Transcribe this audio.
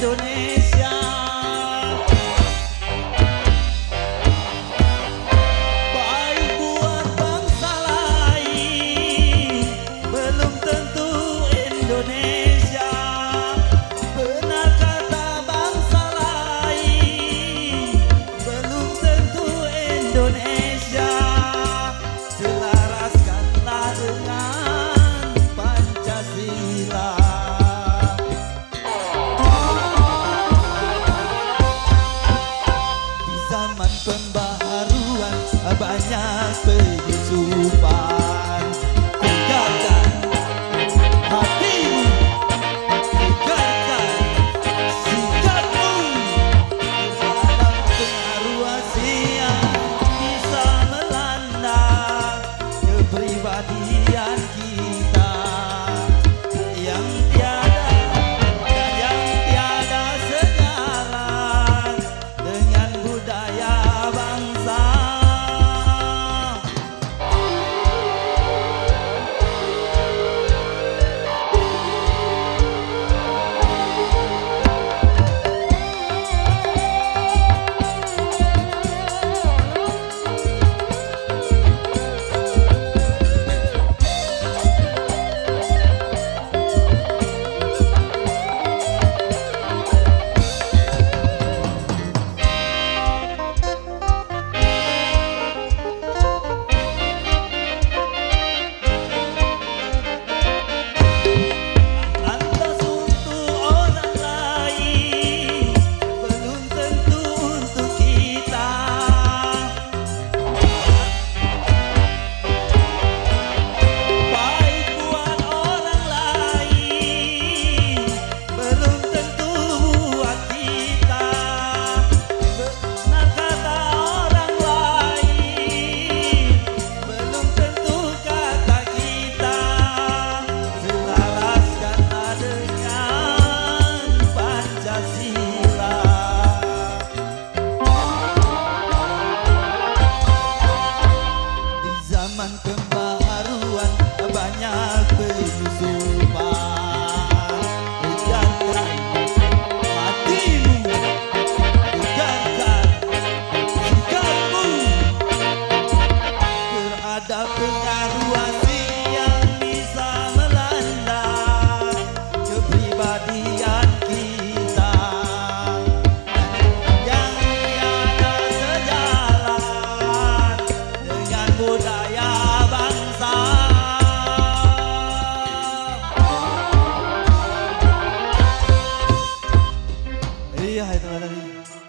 Indonesia. Baik buat bangsa lain, belum tentu Indonesia. Benar kata bangsa lain, belum tentu Indonesia. Selaraskanlah dengan Pancasila. Di zaman pembaharuan banyak penyusupan. Tegakkan hatimu, tegakkan sikapmu terhadap pengaruh asing bisa melanda kepribadian kita yang tiada dan yang tiada sejalan dengan budaya bangsa. Zaman pembaharuan banyak penyusupan. Tegakkan hatimu, tegakkan sikapmu terhadap pengaruh asing yang bisa melanda kepribadian kita yang tiada sejalan dengan budaya bangsa. Iya itu tadi.